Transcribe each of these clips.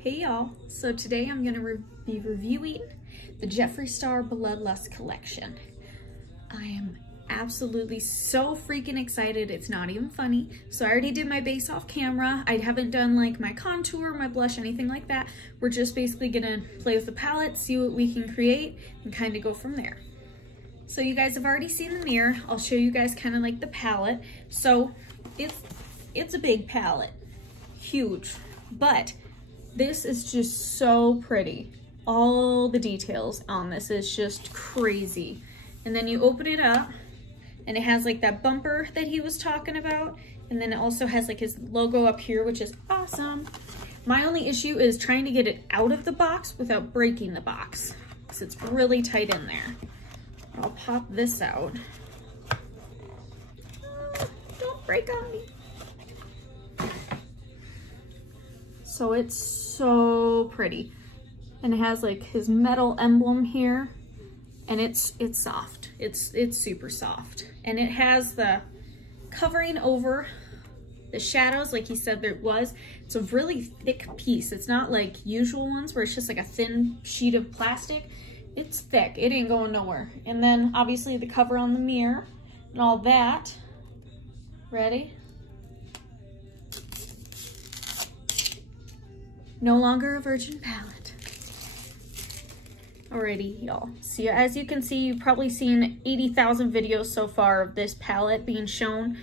Hey y'all, so today I'm going to be reviewing the Jeffree Star Bloodlust collection. I am absolutely so freaking excited, it's not even funny. So I already did my base off camera. I haven't done like my contour, my blush, anything like that. We're just basically gonna play with the palette, see what we can create, and kind of go from there. So you guys have already seen the mirror. I'll show you guys kind of like the palette. So it's a big palette, huge, but this is just so pretty. All the details on this is just crazy. And then you open it up and it has like that bumper that he was talking about. And then it also has like his logo up here, which is awesome. My only issue is trying to get it out of the box without breaking the box, because it's really tight in there. I'll pop this out. Don't break on me. So it's so pretty. And it has like his metal emblem here. And it's soft. It's super soft. And it has the covering over the shadows like he said there was. It's a really thick piece. It's not like usual ones where it's just like a thin sheet of plastic. It's thick. It ain't going nowhere. And then obviously the cover on the mirror and all that. Ready? No longer a virgin palette. Alrighty, y'all. So as you can see, you've probably seen 80,000 videos so far of this palette being shown.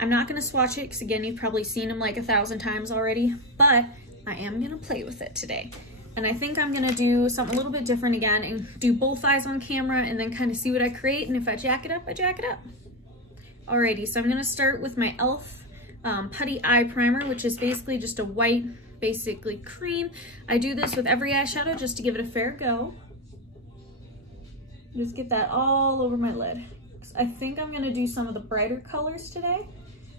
I'm not gonna swatch it because again, you've probably seen them like 1,000 times already, but I am gonna play with it today. And I think I'm gonna do something a little bit different again and do both eyes on camera and then kind of see what I create. And if I jack it up, I jack it up. Alrighty, so I'm gonna start with my e.l.f. Putty Eye Primer, which is basically just a white, basically cream. I do this with every eyeshadow just to give it a fair go. Just get that all over my lid. I think I'm gonna do some of the brighter colors today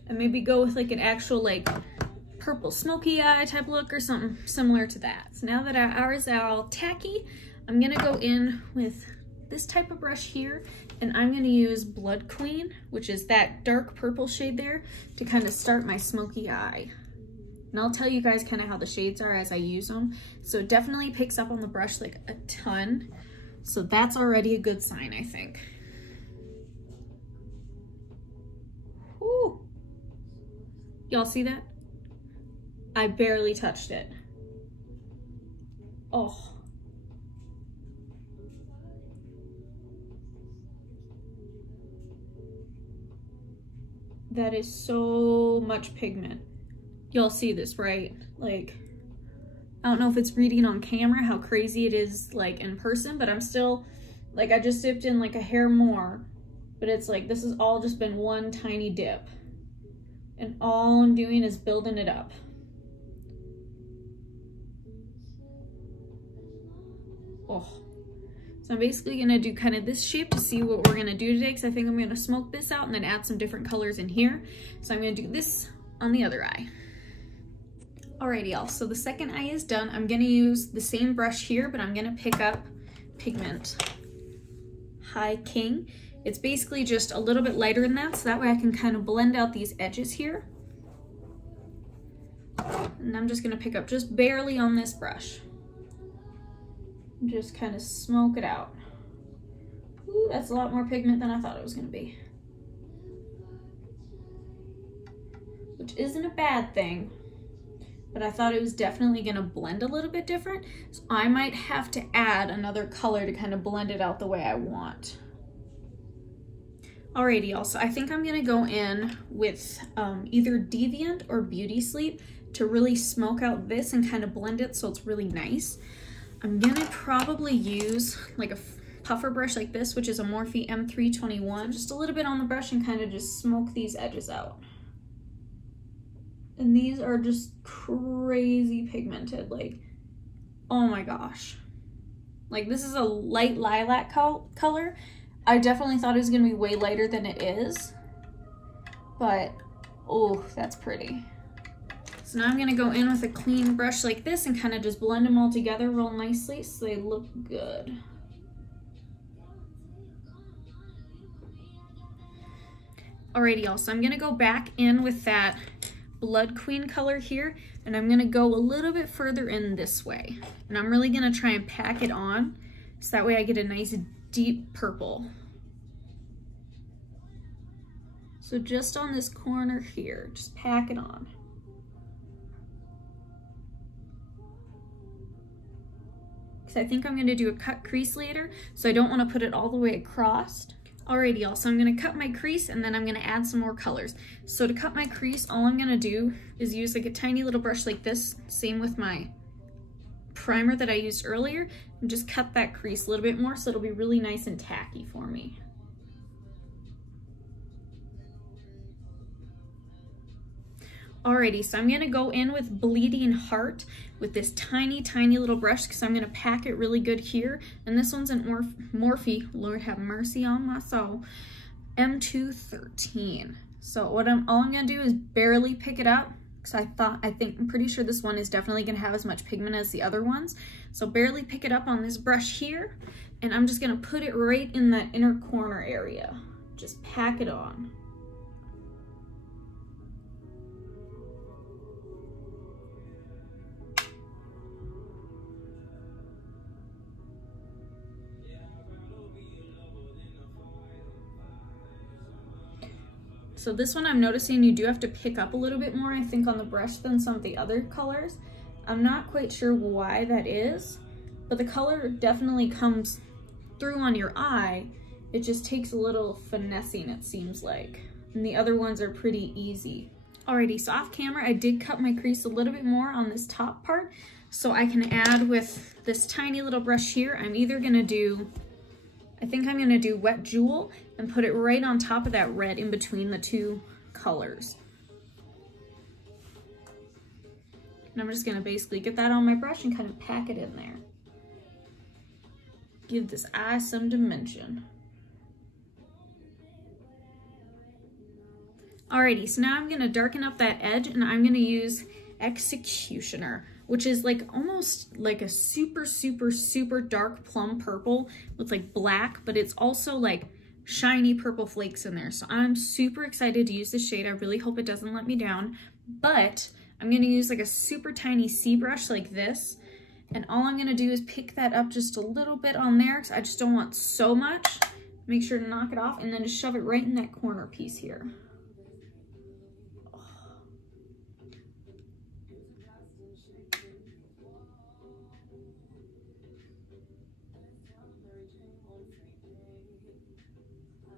and maybe go with like an actual like purple smoky eye type look or something similar to that. So now that ours are all tacky, I'm gonna go in with this type of brush here and I'm gonna use Blood Queen, which is that dark purple shade there, to kind of start my smoky eye. And I'll tell you guys kind of how the shades are as I use them. So it definitely picks up on the brush like a ton. So that's already a good sign, I think. Whew. Y'all see that? I barely touched it. Oh. That is so much pigment. Y'all see this, right? Like, I don't know if it's reading on camera how crazy it is like in person, but I'm still, like I just dipped in like a hair more, but it's like this has all just been one tiny dip. And all I'm doing is building it up. Oh. So I'm basically gonna do kind of this shape to see what we're gonna do today, because I think I'm gonna smoke this out and then add some different colors in here. So I'm gonna do this on the other eye. Alrighty y'all, so the second eye is done. I'm gonna use the same brush here, but I'm gonna pick up Pigment High King. It's basically just a little bit lighter than that, so that way I can kind of blend out these edges here. And I'm just gonna pick up just barely on this brush. Just kind of smoke it out. Ooh, that's a lot more pigment than I thought it was gonna be. Which isn't a bad thing, but I thought it was definitely gonna blend a little bit different. So I might have to add another color to kind of blend it out the way I want. Alrighty, y'all, so I think I'm gonna go in with either Deviant or Beauty Sleep to really smoke out this and kind of blend it so it's really nice. I'm gonna probably use like a puffer brush like this, which is a Morphe M321, just a little bit on the brush and kind of just smoke these edges out. And these are just crazy pigmented, like, oh my gosh. Like this is a light lilac color. I definitely thought it was gonna be way lighter than it is, but oh, that's pretty. So now I'm gonna go in with a clean brush like this and kind of just blend them all together real nicely so they look good. Alrighty y'all, so I'm gonna go back in with that Blood Queen color here, And I'm gonna go a little bit further in this way. And I'm really gonna try and pack it on, so that way I get a nice deep purple. So just on this corner here, just pack it on. Because I think I'm gonna do a cut crease later, so I don't wanna put it all the way across. Alrighty y'all, so I'm gonna cut my crease and then I'm gonna add some more colors. So to cut my crease, all I'm gonna do is use like a tiny little brush like this, same with my primer that I used earlier, and just cut that crease a little bit more so it'll be really nice and tacky for me. Alrighty, so I'm gonna go in with Bleeding Heart with this tiny, tiny little brush because I'm gonna pack it really good here. And this one's an Morphe, Lord have mercy on my soul, M213. So all I'm gonna do is barely pick it up because I'm pretty sure this one is definitely gonna have as much pigment as the other ones. So barely pick it up on this brush here, and I'm just gonna put it right in that inner corner area. Just pack it on. So this one I'm noticing you do have to pick up a little bit more, I think, on the brush than some of the other colors. I'm not quite sure why that is, but the color definitely comes through on your eye. It just takes a little finessing, it seems like. And the other ones are pretty easy. Alrighty, so off camera, I did cut my crease a little bit more on this top part, so I can add with this tiny little brush here. I'm either gonna do, I think I'm gonna do Wet Jewel and put it right on top of that red in between the two colors. And I'm just gonna basically get that on my brush and kind of pack it in there. Give this eye some dimension. Alrighty, so now I'm gonna darken up that edge and I'm gonna use Executioner, which is like almost like a super, super, super dark plum purple with like black, but it's also like shiny purple flakes in there. So I'm super excited to use this shade. I really hope it doesn't let me down, but I'm gonna use like a super tiny C brush like this. And all I'm gonna do is pick that up just a little bit on there because I just don't want so much. Make sure to knock it off and then just shove it right in that corner piece here.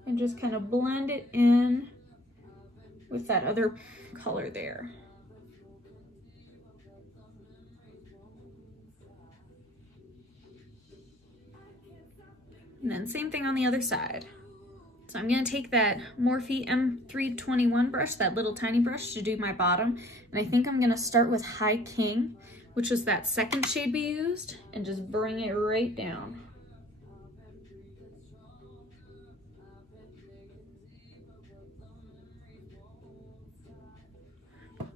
And just kind of blend it in with that other color there. And then same thing on the other side. So I'm gonna take that Morphe M321 brush, that little tiny brush, to do my bottom. And I think I'm gonna start with High King, which is that second shade we used, and just bring it right down.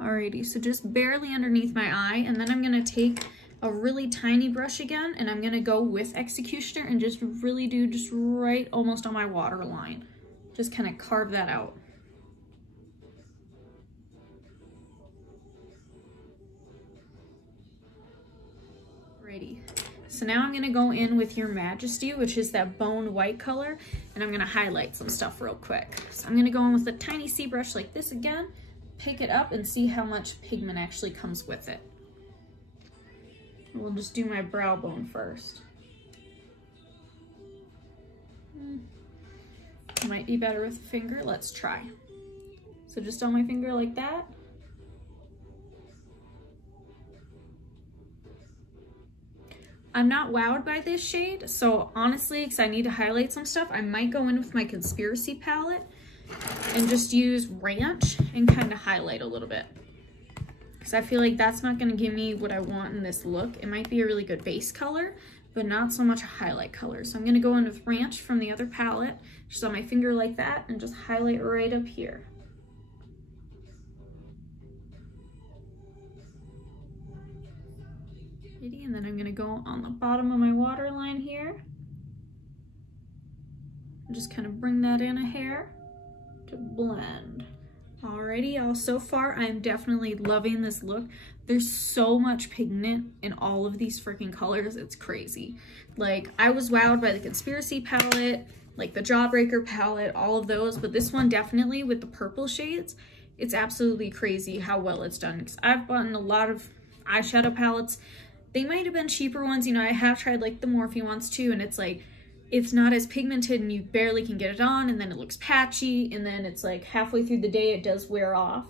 Alrighty, so just barely underneath my eye, and then I'm gonna take a really tiny brush again, and I'm gonna go with Executioner and just really do just right almost on my waterline. Just kind of carve that out. Alrighty, so now I'm gonna go in with Your Majesty, which is that bone white color, and I'm gonna highlight some stuff real quick. So I'm gonna go in with a tiny C brush like this again, pick it up and see how much pigment actually comes with it. We'll just do my brow bone first. Might be better with a finger, let's try. So just on my finger like that. I'm not wowed by this shade, so honestly, because I need to highlight some stuff, I might go in with my Conspiracy palette and just use Ranch and kind of highlight a little bit. Because I feel like that's not going to give me what I want in this look. It might be a really good base color, but not so much a highlight color. So I'm going to go in with Ranch from the other palette, just on my finger like that, and just highlight right up here. And then I'm going to go on the bottom of my waterline here. And just kind of bring that in a hair to blend. Alrighty, y'all, so far I'm definitely loving this look. There's so much pigment in all of these freaking colors. It's crazy. Like, I was wowed by the Conspiracy palette, like the Jawbreaker palette, all of those. But this one definitely with the purple shades, it's absolutely crazy how well it's done. Because I've bought a lot of eyeshadow palettes. They might have been cheaper ones. You know, I have tried like the Morphe ones too. And it's like, it's not as pigmented and you barely can get it on. And then it looks patchy. And then it's like halfway through the day, it does wear off.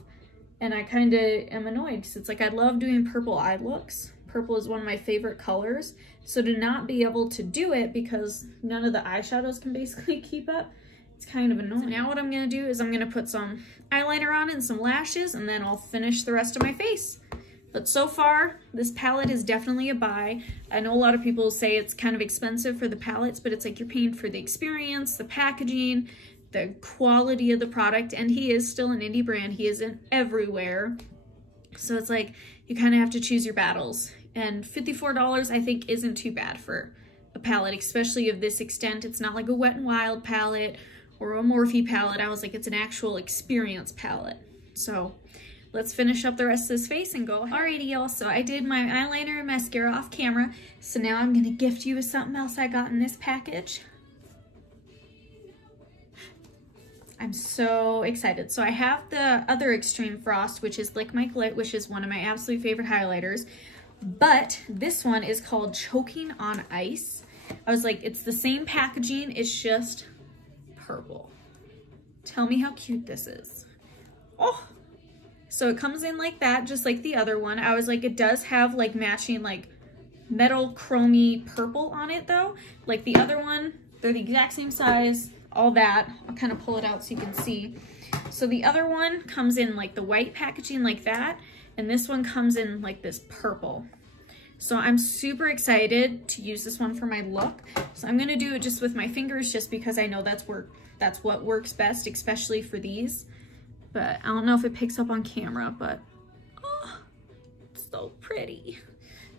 And I kind of am annoyed because it's like, I love doing purple eye looks. Purple is one of my favorite colors. So to not be able to do it because none of the eyeshadows can basically keep up, it's kind of annoying. So now what I'm going to do is I'm going to put some eyeliner on and some lashes, and then I'll finish the rest of my face. But so far, this palette is definitely a buy. I know a lot of people say it's kind of expensive for the palettes, but it's like you're paying for the experience, the packaging, the quality of the product, and he is still an indie brand. He isn't everywhere. So it's like you kind of have to choose your battles. And $54 I think isn't too bad for a palette, especially of this extent. It's not like a Wet n Wild palette or a Morphe palette. I was like, it's an actual experience palette. So let's finish up the rest of this face and go ahead. Alrighty, y'all, so I did my eyeliner and mascara off camera. So now I'm gonna gift you with something else I got in this package. I'm so excited. So I have the other Extreme Frost, which is Lick My Glit, which is one of my absolute favorite highlighters. But this one is called Choking on Ice. I was like, it's the same packaging, it's just purple. Tell me how cute this is. Oh, so it comes in like that, just like the other one. I was like, it does have like matching like metal chromy purple on it though. Like the other one, they're the exact same size, all that. I'll kind of pull it out so you can see. So the other one comes in like the white packaging like that, and this one comes in like this purple. So I'm super excited to use this one for my look. So I'm gonna do it just with my fingers just because I know that's what works best, especially for these. But I don't know if it picks up on camera, but oh, it's so pretty.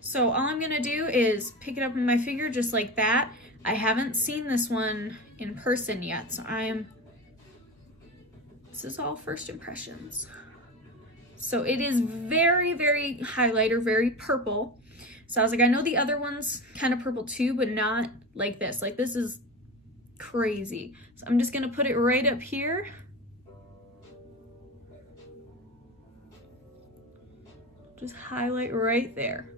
So all I'm gonna do is pick it up in my finger just like that. I haven't seen this one in person yet, so this is all first impressions. So it is very, very highlighter, very purple. So I was like, I know the other one's kind of purple too, but not like this. Like this is crazy. So I'm just gonna put it right up here. Just highlight right there.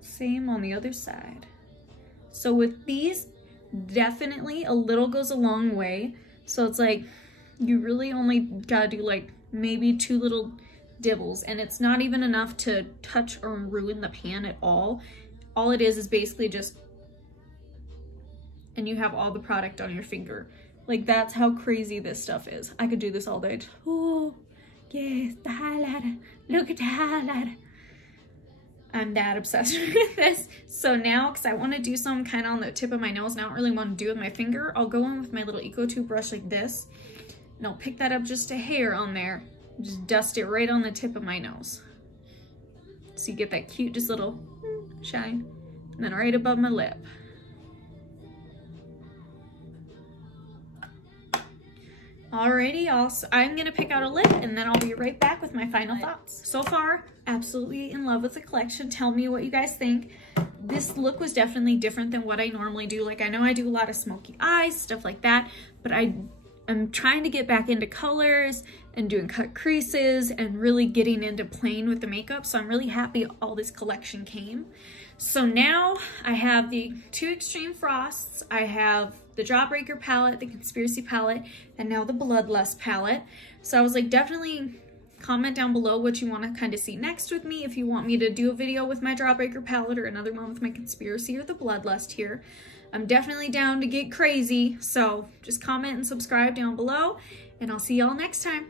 Same on the other side. So with these, definitely a little goes a long way. So it's like, you really only gotta do like maybe 2 little dibbles, and it's not even enough to touch or ruin the pan at all. All it is basically just, and you have all the product on your finger. Like that's how crazy this stuff is. I could do this all day. Oh, yes, the highlighter. Look at the highlighter. I'm that obsessed with this. So now, because I want to do some kind of on the tip of my nose, and I don't really want to do it with my finger, I'll go in with my little Eco 2 brush like this, and I'll pick that up just a hair on there, and just dust it right on the tip of my nose. So you get that cute, just little shine, and then right above my lip. Alrighty, y'all, so I'm gonna pick out a lip and then I'll be right back with my final thoughts. So far, absolutely in love with the collection. Tell me what you guys think. This look was definitely different than what I normally do. Like, I know I do a lot of smoky eyes, stuff like that, but I'm trying to get back into colors and doing cut creases and really getting into playing with the makeup. So I'm really happy all this collection came. So now I have the 2 Extreme Frosts. I have the Jawbreaker palette, the Conspiracy palette, and now the Bloodlust palette. So I was like, definitely comment down below what you want to kind of see next with me. If you want me to do a video with my Jawbreaker palette or another one with my Conspiracy or the Bloodlust here. I'm definitely down to get crazy. So just comment and subscribe down below, and I'll see y'all next time.